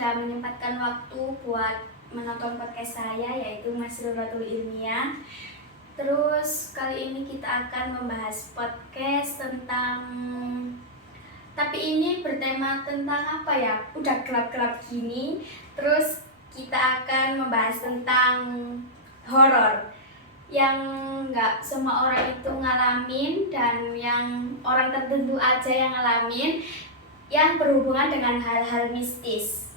sudah menyempatkan waktu buat menonton podcast saya, yaitu Masruratul Ilmiah. Terus kali ini kita akan membahas podcast tentang, tapi ini bertema tentang apa ya, udah gelap-gelap gini. Terus kita akan membahas tentang horor yang nggak semua orang itu ngalamin, dan yang orang tertentu aja yang ngalamin, yang berhubungan dengan hal-hal mistis.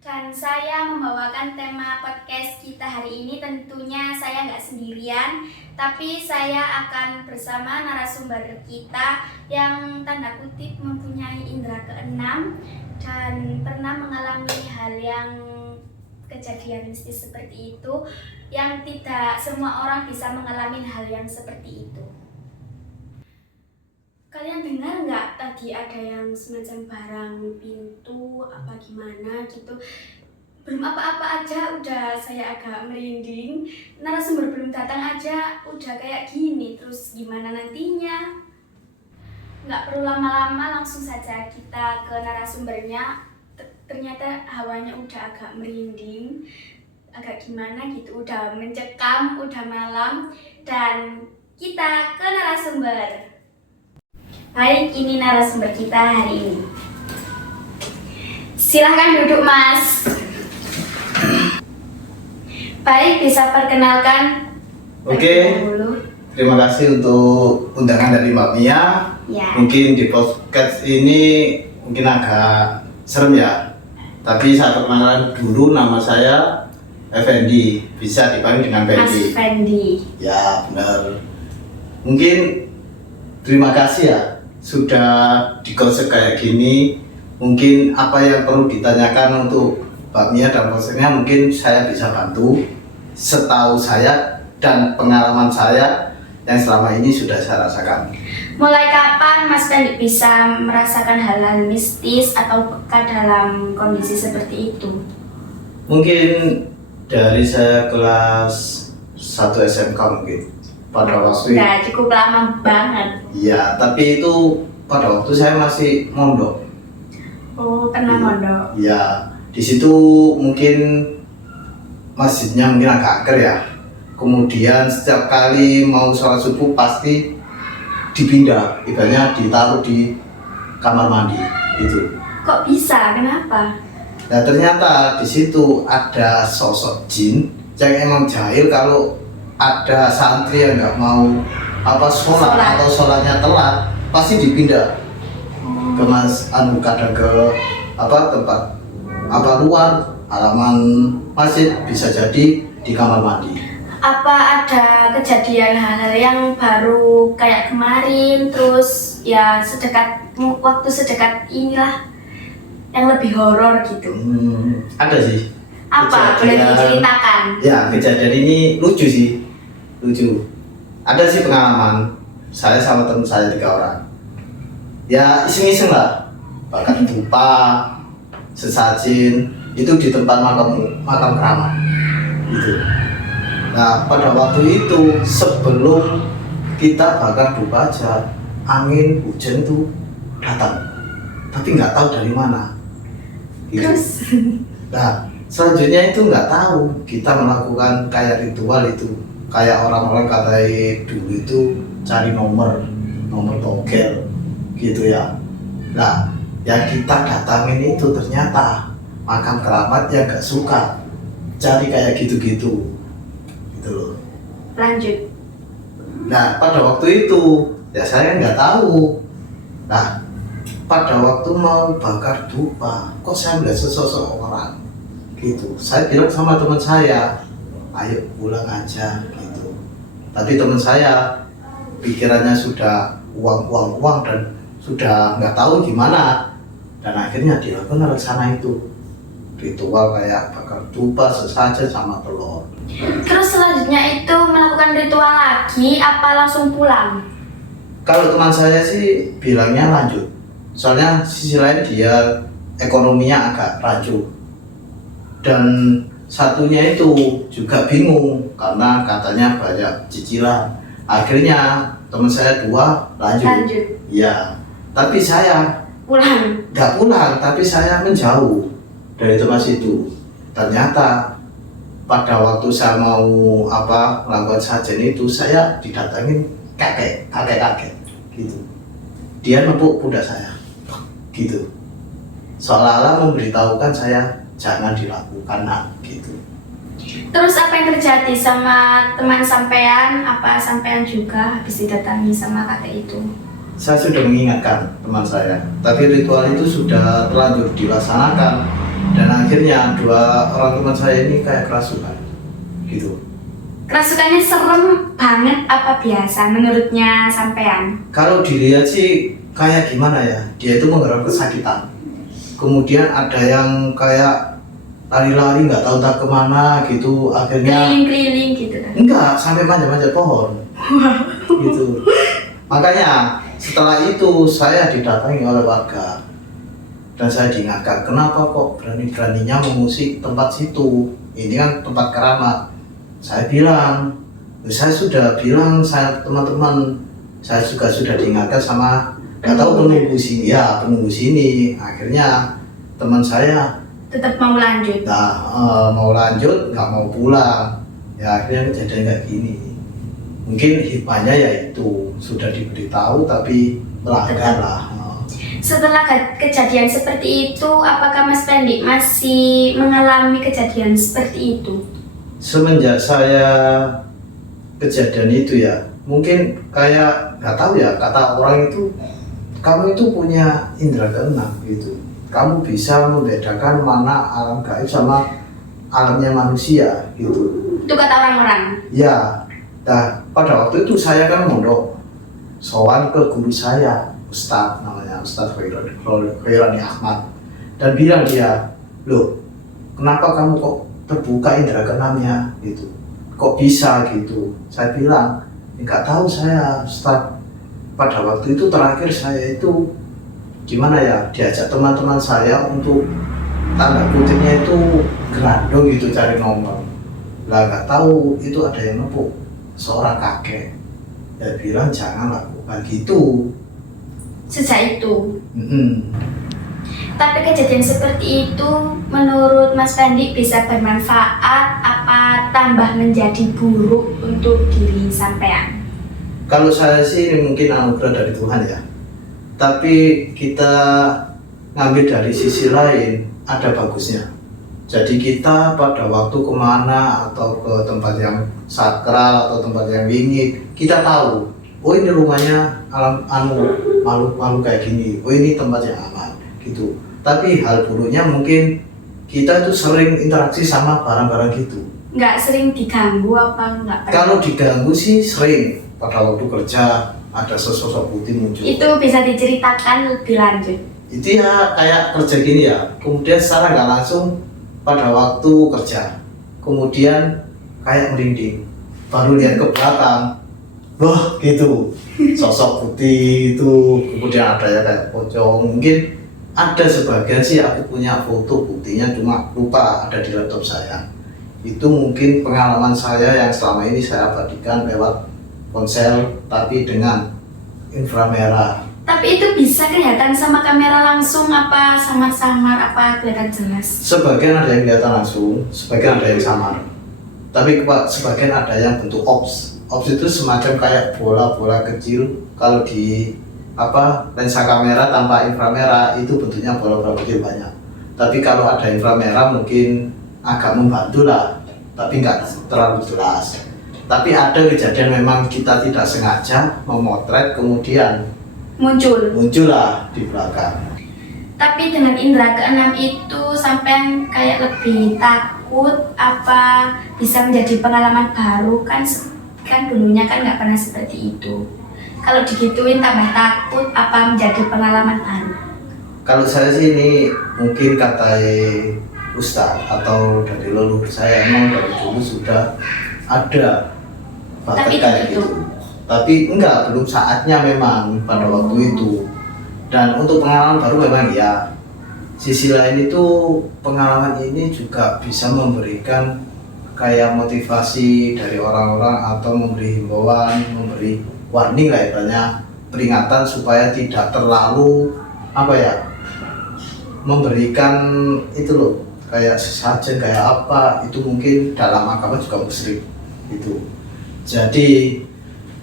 Dan saya membawakan tema podcast kita hari ini, tentunya saya nggak sendirian, tapi saya akan bersama narasumber kita yang tanda kutip mempunyai indera keenam dan pernah mengalami hal yang kejadian mistis seperti itu, yang tidak semua orang bisa mengalami hal yang seperti itu. Kalian dengar nggak tadi ada yang semacam barang pintu apa gimana gitu? Belum apa-apa aja udah saya agak merinding. Narasumber belum datang aja udah kayak gini. Terus gimana nantinya? Nggak perlu lama-lama, langsung saja kita ke narasumbernya. Ternyata hawanya udah agak merinding, agak gimana gitu, udah mencekam, udah malam, dan kita ke narasumber. Baik, ini narasumber kita hari ini. Silahkan duduk, Mas. Baik, bisa perkenalkan. Oke, terima kasih untuk undangan dari Mbak Mia. Ya. Mungkin di podcast ini mungkin agak serem ya, tapi saya perkenalan dulu, nama saya Effendi, bisa dipanggil dengan Mas Fendi. Fendi. Ya benar. Mungkin terima kasih ya sudah dikonsep kayak gini. Mungkin apa yang perlu ditanyakan untuk Mbak Mia dan konsepnya mungkin saya bisa bantu setahu saya dan pengalaman saya yang selama ini sudah saya rasakan. Mulai kapan Mas Fendi bisa merasakan hal-hal mistis atau peka dalam kondisi seperti itu? Mungkin dari saya kelas 1 SMK mungkin pada waktu Udah cukup lama banget. iya, tapi itu pada waktu saya masih mondok. Oh, pernah mondok. Ya, di situ mungkin masjidnya mungkin agak angker ya. Kemudian setiap kali mau sholat subuh pasti dipindah, ibaratnya ditaruh di kamar mandi itu. Kok bisa? Kenapa? Nah ternyata di situ ada sosok jin yang emang jahil kalau ada santri yang nggak mau sholat atau sholatnya telat pasti dipindah ke kadang ke tempat luar halaman masjid, bisa jadi di kamar mandi. Apa ada kejadian hal-hal yang baru kayak kemarin, terus ya waktu sedekat inilah yang lebih horor gitu? Ada sih. Apa? Boleh diceritakan? Ya, kejadian ini lucu sih. Lucu. Ada sih pengalaman. Saya sama teman saya 3 orang. Ya iseng-iseng lah. Bakar dupa, sesajin, itu di tempat makam keramat. Gitu. Nah pada waktu itu sebelum kita bakar dupa aja, angin hujan tuh datang. Tapi nggak tahu dari mana. Gitu. Terus? Nah selanjutnya itu nggak tahu, kita melakukan kayak ritual itu, kayak orang-orang katai dulu itu cari nomor togel gitu ya. Nah yang kita datangin itu ternyata makam keramat yang nggak suka cari kayak gitu-gitu gitu loh. Lanjut. Nah pada waktu itu ya saya nggak tahu. Nah pada waktu mau bakar dupa, kok saya melihat sesosok orang gitu. Saya bilang sama teman saya, ayo pulang aja gitu. Tapi teman saya pikirannya sudah uang dan sudah nggak tahu gimana, dan akhirnya dilakukan rencana itu, ritual kayak bakar dupa, sesajen sama telur. Terus selanjutnya itu melakukan ritual lagi apa langsung pulang? Kalau teman saya sih bilangnya lanjut, soalnya sisi lain dia ekonominya agak rancu, dan satunya itu juga bingung karena katanya banyak cicilan. Akhirnya teman saya 2 lanjut. Ya, tapi saya pulang. nggak pulang, tapi saya menjauh dari tempat situ. Ternyata pada waktu saya mau melakukan sajen itu, saya didatangin kakek gitu. Dia nepuk pundak saya gitu, seolah-olah memberitahukan saya jangan dilakukan nak gitu. Terus apa yang terjadi sama teman sampean? Apa sampean juga habis didatangi sama kakek itu? Saya sudah mengingatkan teman saya, tapi ritual itu sudah terlanjur dilaksanakan dan akhirnya dua orang teman saya ini kayak kerasukan gitu. Kerasukannya serem banget apa biasa menurutnya sampean? Kalau dilihat sih kayak gimana ya, dia itu mengharap kesakitan. Kemudian ada yang kayak lari-lari nggak tahu tak kemana gitu, akhirnya Keliling-keliling gitu kan? enggak sampai manjat-manjat pohon gitu. Makanya setelah itu saya didatangi oleh warga dan saya diingatkan, kenapa kok berani-beraninya mengusik tempat situ, ini kan tempat keramat. Saya bilang, saya sudah bilang, saya teman-teman, saya juga sudah diingatkan sama nggak tahu penunggu sini ya, penunggu sini. Akhirnya teman saya Tetap mau lanjut? mau lanjut, nggak mau pulang. Ya akhirnya kejadian kayak gini. Mungkin hikmahnya yaitu sudah diberitahu tapi melanggar lah. Setelah kejadian seperti itu, apakah Mas Pendi masih mengalami kejadian seperti itu? Semenjak saya kejadian itu ya, mungkin kayak nggak tahu ya, kata orang itu, kamu itu punya indera keenam gitu. Kamu bisa membedakan mana alam gaib sama alamnya manusia gitu. Itu kata orang-orang. Ya, nah pada waktu itu saya kan mondok, sowan ke guru saya, Ustadz namanya Ustadz Khairani Ahmad, dan bilang dia, loh kenapa kamu kok terbuka indera keenamnya gitu, kok bisa gitu. Saya bilang nggak tahu saya Ustadz, pada waktu itu terakhir saya itu gimana ya, diajak teman-teman saya untuk tanda kutipnya itu gerandong gitu cari nomor lah, nggak tahu itu ada yang nepuk seorang kakek, dia bilang jangan lakukan gitu. Sejak itu. Mm-mm. Tapi kejadian seperti itu menurut Mas Pendi bisa bermanfaat apa tambah menjadi buruk untuk diri sampean? Kalau saya sih ini mungkin anugerah dari Tuhan ya, tapi kita ngambil dari sisi lain ada bagusnya. Jadi kita pada waktu kemana atau ke tempat yang sakral atau tempat yang wingit, kita tahu, oh ini rumahnya alam makhluk kayak gini, oh ini tempat yang aman gitu. Tapi hal buruknya mungkin kita itu sering interaksi sama barang-barang gitu. Nggak sering diganggu apa nggak pernah? Kalau diganggu sih sering, pada waktu kerja ada sesosok putih muncul. Itu bisa diceritakan lebih lanjut. Itu ya kayak kerja gini ya, kemudian secara nggak langsung pada waktu kerja, kemudian kayak merinding, baru lihat ke belakang, wah gitu, sosok putih itu, kemudian ada ya kayak pocong. Mungkin ada sebagian sih aku punya foto buktinya, cuma lupa ada di laptop saya. Itu mungkin pengalaman saya yang selama ini saya abadikan lewat ponsel tapi dengan inframerah. Tapi itu bisa kelihatan sama kamera langsung apa samar-samar apa kelihatan jelas? Sebagian ada yang kelihatan langsung, sebagian ada yang samar. Tapi sebagian ada yang bentuk ops. Ops itu semacam kayak bola-bola kecil. Kalau di lensa kamera tanpa inframerah itu bentuknya bola-bola kecil banyak. Tapi kalau ada inframerah mungkin agak membantu lah, tapi nggak terlalu jelas. Tapi ada kejadian memang kita tidak sengaja memotret kemudian muncullah di belakang. Tapi dengan indera keenam itu sampean kayak lebih takut apa bisa menjadi pengalaman baru kan dulunya kan nggak pernah seperti itu. Kalau digituin tambah takut apa menjadi pengalaman baru? Kalau saya sih ini mungkin kata Ustadz atau dari leluhur saya, emang dari dulu sudah ada Tapi kayak itu. gitu. Tapi enggak, belum saatnya memang pada waktu itu. Dan untuk pengalaman baru memang ya. Sisi lain itu pengalaman ini juga bisa memberikan kayak motivasi dari orang-orang atau memberi himbauan, memberi warning lah ibaratnya, peringatan supaya tidak terlalu memberikan itu loh, kayak sesajen kayak apa itu mungkin dalam agama juga musyrik itu. Jadi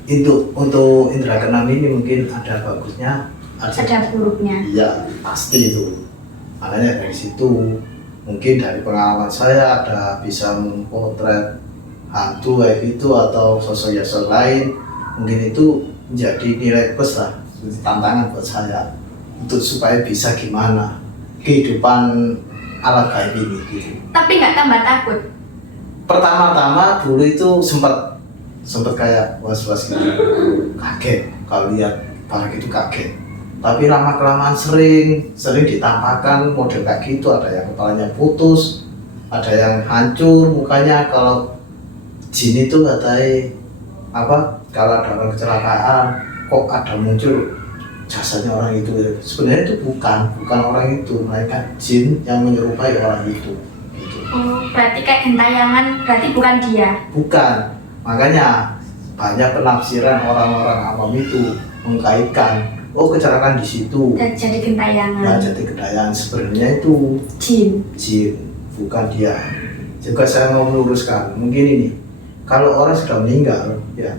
untuk indera keenam ini mungkin ada bagusnya, Ada buruknya. iya pasti itu. Makanya dari situ mungkin dari pengalaman saya ada bisa memotret hantu kayak gitu atau sosok-sosok lain, mungkin itu menjadi nilai plus lah, jadi tantangan buat saya untuk supaya bisa gimana kehidupan alam gaib ini gitu. Tapi nggak tambah takut. Pertama-tama dulu itu sempat kayak was-was gitu, kaget kalau lihat barang itu kaget. Tapi lama kelamaan sering ditampakkan model kayak gitu, ada yang kepalanya putus, ada yang hancur mukanya. Kalau jin itu katanya apa? Kalau ada orang kecelakaan, kok ada muncul jasanya orang itu. Sebenarnya itu bukan orang itu, melainkan jin yang menyerupai orang itu. Gitu. Oh, berarti kayak gentayangan, berarti bukan dia. Bukan, makanya banyak penafsiran orang-orang awam itu mengkaitkan, oh kecelakaan di situ. Dan jadi gentayangan. Nah, jadi gentayangan sebenarnya itu Jin. bukan dia. Juga saya mau meluruskan, mungkin ini, kalau orang sudah meninggal, ya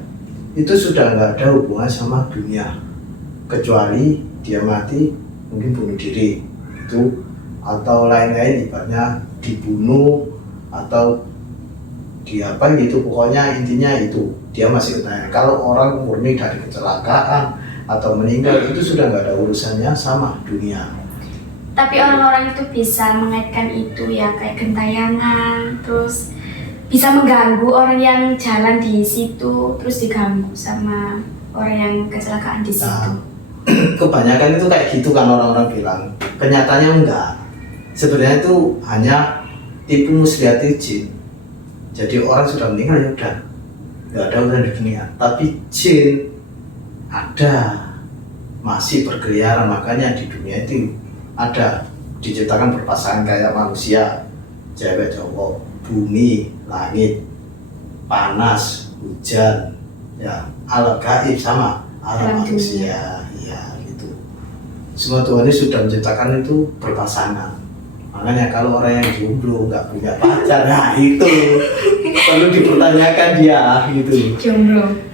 itu sudah nggak ada hubungan sama dunia, kecuali dia mati, mungkin bunuh diri itu, atau lain-lain, ibaratnya dibunuh atau di apa gitu, pokoknya intinya itu dia masih gentayangan. Kalau orang murni dari kecelakaan atau meninggal itu sudah nggak ada urusannya sama dunia. Tapi orang-orang itu bisa mengaitkan itu ya kayak gentayangan, terus bisa mengganggu orang yang jalan di situ, terus diganggu sama orang yang kecelakaan di situ. Nah, kebanyakan itu kayak gitu kan orang-orang bilang. Kenyataannya enggak. Sebenarnya itu hanya tipu muslihat jin. Jadi orang sudah meninggal ya udah, nggak ada urusan di dunia. Tapi jin ada, masih berkeliaran. Makanya di dunia itu ada, diciptakan berpasangan kayak manusia, cewek cowok, bumi, langit, panas, hujan, ya alam gaib sama alam manusia, ya gitu. Semua Tuhan ini sudah menciptakan itu berpasangan. Makanya kalau orang yang jomblo nggak punya pacar, nah itu perlu dipertanyakan dia gitu. Jomblo.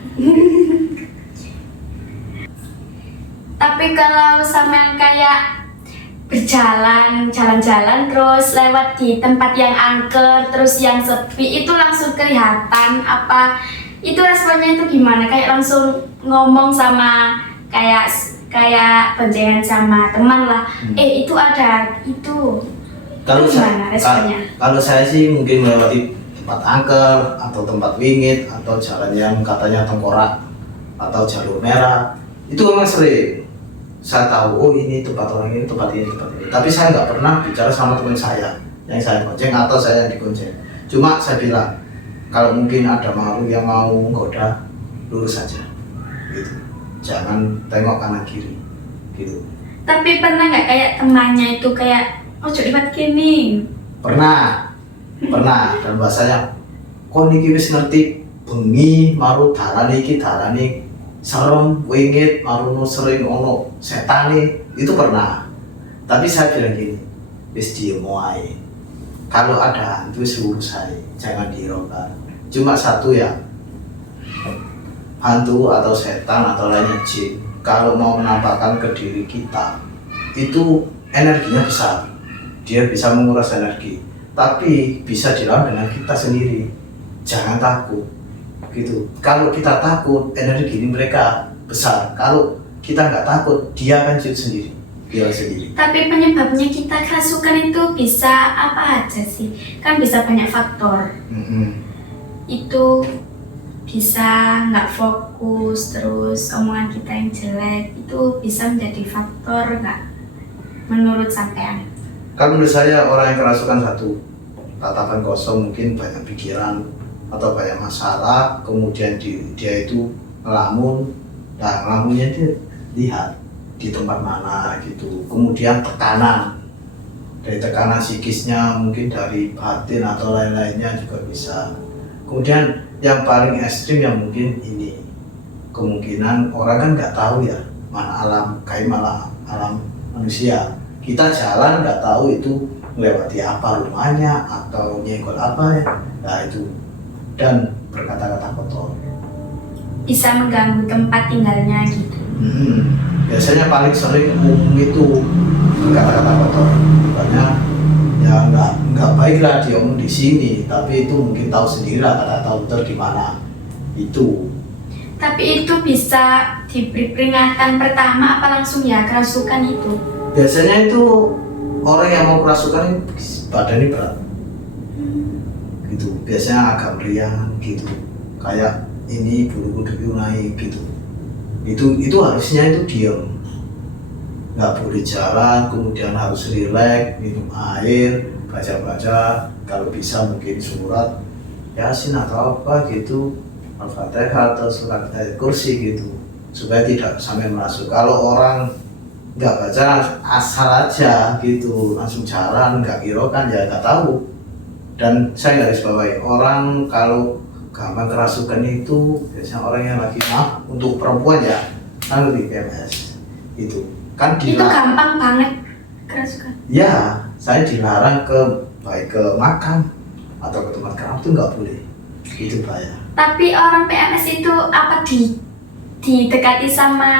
Tapi kalau sampean kayak jalan-jalan terus lewat di tempat yang angker, terus yang sepi, itu langsung kelihatan apa? Itu responnya itu gimana? Kayak langsung ngomong sama kayak boncengan sama teman lah. Itu ada itu. Kalau gimana responnya? Kalau saya sih mungkin melewati tempat angker atau tempat wingit atau jalan yang katanya tengkorak atau jalur merah, itu memang sering saya tahu, oh ini tempat orang ini, tempat ini. Tapi saya nggak pernah bicara sama teman saya yang saya bonceng atau saya yang digonceng. Cuma saya bilang, kalau mungkin ada makhluk yang mau menggoda, lurus saja gitu, jangan tengok kanan kiri gitu. Tapi pernah nggak kayak temannya itu kayak ojo liwat kene? Pernah dan bahasanya, kok niki wis ngerti bengi maru darane iki darane serem wingit maruno sering ono setane, itu pernah. Tapi saya bilang gini, wis diem wae, kalau ada hantu wis urus ae, jangan dihiraukan. Cuma satu ya, hantu atau setan atau lainnya jin kalau mau menampakkan ke diri kita itu energinya besar, dia bisa menguras energi, tapi bisa dilawan dengan kita sendiri. Jangan takut gitu. Kalau kita takut, energi ini mereka besar. Kalau kita nggak takut, dia akan ciut sendiri, dia sendiri. Tapi penyebabnya kita kerasukan itu bisa apa aja sih? Kan bisa banyak faktor. Itu bisa nggak fokus, terus omongan kita yang jelek, itu bisa menjadi faktor nggak menurut sampean? Kalau menurut saya orang yang kerasukan satu, tatapan kosong, mungkin banyak pikiran atau banyak masalah, kemudian dia itu ngelamun, nah ngelamunnya itu lihat di tempat mana gitu, kemudian tekanan, dari tekanan psikisnya, mungkin dari batin atau lain-lainnya juga bisa. Kemudian yang paling ekstrim yang mungkin ini, kemungkinan orang kan nggak tahu ya mana alam gaib, malah alam manusia. kita jalan nggak tahu itu melewati apa rumahnya atau nyenggol apa ya, nah itu, dan berkata-kata kotor. Bisa mengganggu tempat tinggalnya gitu. Biasanya paling sering umum itu berkata-kata kotor, makanya ya nggak baik lah dia omong di sini, tapi itu mungkin tahu sendiri lah kata-kata kotor di mana itu. Tapi itu bisa diberi peringatan pertama apa langsung ya kerasukan itu? Biasanya itu orang yang mau kerasukan badannya berat, gitu. Biasanya agak meriang gitu, kayak ini bulu kuduk naik gitu. Itu harusnya itu diam, nggak boleh jalan, kemudian harus rileks, minum air, baca-baca, kalau bisa mungkin surat Yasin atau apa gitu, Al-Fatihah atau surat ayat kursi gitu, supaya tidak sampai merasuk. Kalau orang nggak baca asal aja gitu, langsung jalan, nggak kirokan ya nggak tahu. Dan saya garis bawahi, orang kalau gampang kerasukan itu biasanya orang yang lagi untuk perempuan ya, kan lebih PMS itu kan Itu gampang banget kerasukan. Ya, saya dilarang baik ke makam atau ke tempat keramat itu nggak boleh, itu bahaya. Tapi orang PMS itu apa didekati sama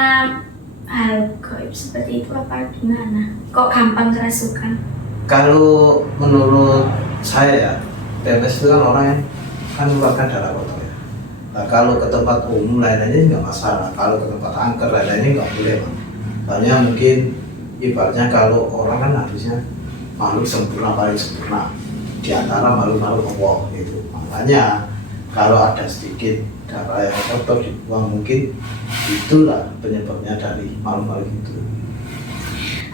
hal gaib seperti itu apa gimana? Kok gampang kerasukan? Kalau menurut saya ya, PMS itu kan orang yang kan mengeluarkan darah kotor ya. Nah, kalau ke tempat umum lain-lainnya nggak masalah. Kalau ke tempat angker lain-lainnya nggak boleh, Bang. Soalnya mungkin ibaratnya kalau orang kan harusnya makhluk sempurna paling sempurna di antara makhluk-makhluk Allah itu. Makanya kalau ada sedikit darah yang kotor dibuang, mungkin itulah penyebabnya dari makhluk-makhluk itu.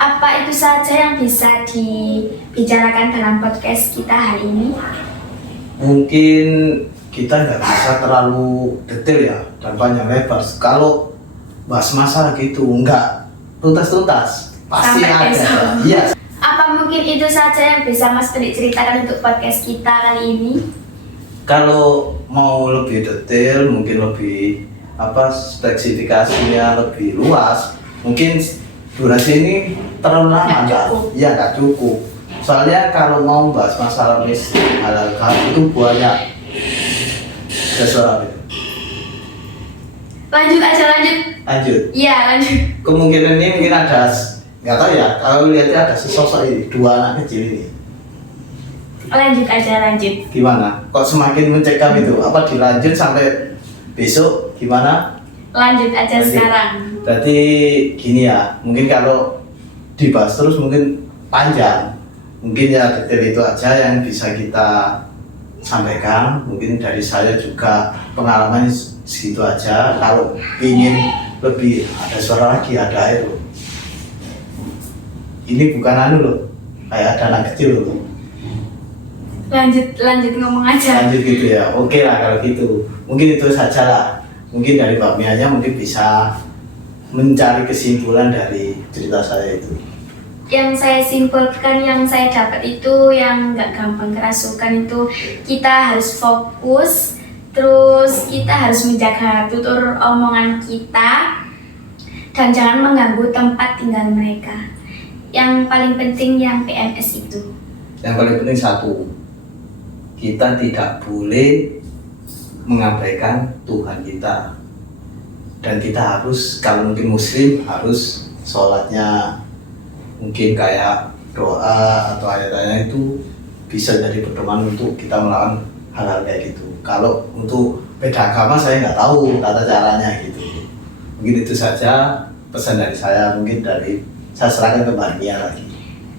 Apa itu saja yang bisa dibicarakan dalam podcast kita hari ini? Mungkin kita nggak bisa terlalu detail ya dan panjang lebar. Kalau bahas masalah gitu nggak tuntas pasti Sampai ada. besok. Iya. Apa mungkin itu saja yang bisa Mas Tri ceritakan untuk podcast kita kali ini? Kalau mau lebih detail, mungkin lebih spesifikasinya lebih luas, mungkin durasi ini terlalu lama nggak cukup. Soalnya kalau mau bahas masalah mistik halal itu banyak. Ada suara apa itu? Lanjut. Iya lanjut. Kemungkinan ini mungkin ada, nggak tahu ya. Kalau lihatnya ada sesosok ini, 2 anak kecil ini. Lanjut. Gimana? Kok semakin mencekam itu? Apa dilanjut sampai besok? Gimana? Lanjut aja Lanjut. sekarang. Berarti gini ya, mungkin kalau dibahas terus mungkin panjang. Mungkin ya detail itu aja yang bisa kita sampaikan. Mungkin dari saya juga pengalaman segitu aja. Kalau ingin lebih ada suara lagi, ada itu. Ini bukan loh, kayak ada anak kecil loh. Lanjut ngomong aja. Lanjut gitu ya, oke lah kalau gitu. Mungkin itu saja lah. Mungkin dari Mbak Mianya mungkin bisa mencari kesimpulan dari cerita saya itu. Yang saya simpulkan, yang saya dapat itu yang nggak gampang kerasukan itu kita harus fokus, terus kita harus menjaga tutur omongan kita dan jangan mengganggu tempat tinggal mereka. Yang paling penting yang PMS itu. Yang paling penting satu, kita tidak boleh mengabaikan Tuhan kita, dan kita harus, kalau mungkin muslim, harus sholatnya mungkin kayak doa atau ayat-ayatnya itu bisa jadi pedoman untuk kita melawan hal-hal kayak gitu. Kalau untuk beda agama saya nggak tahu tata caranya gitu. Mungkin itu saja pesan dari saya, mungkin dari saya serahkan ke Mbak Nia lagi.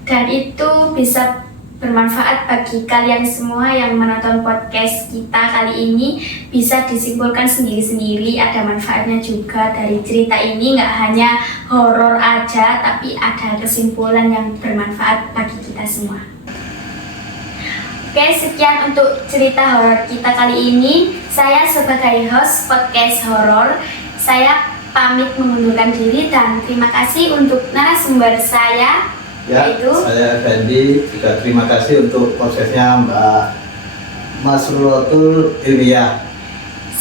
Dan itu bisa bermanfaat bagi kalian semua yang menonton podcast kita kali ini. Bisa disimpulkan sendiri-sendiri, ada manfaatnya juga dari cerita ini. Nggak hanya horor aja, tapi ada kesimpulan yang bermanfaat bagi kita semua. Oke, sekian untuk cerita horor kita kali ini. Saya sebagai host podcast horor, saya pamit mengundurkan diri dan terima kasih untuk narasumber saya. Ya, Yaitu saya Fendi, juga terima kasih untuk prosesnya Mbak Masruratul Ilmiah.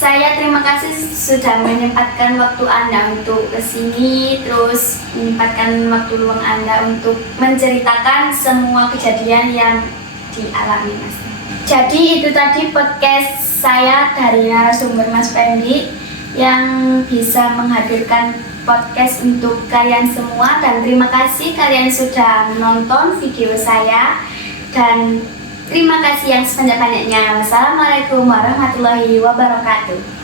Saya terima kasih sudah menyempatkan waktu Anda untuk kesini, terus menyempatkan waktu luang Anda untuk menceritakan semua kejadian yang dialami Mas. Jadi itu tadi podcast saya dari narasumber Mas Fendi yang bisa menghadirkan podcast untuk kalian semua, dan terima kasih kalian sudah menonton video saya, dan terima kasih yang sebanyak-banyaknya. Wassalamualaikum warahmatullahi wabarakatuh.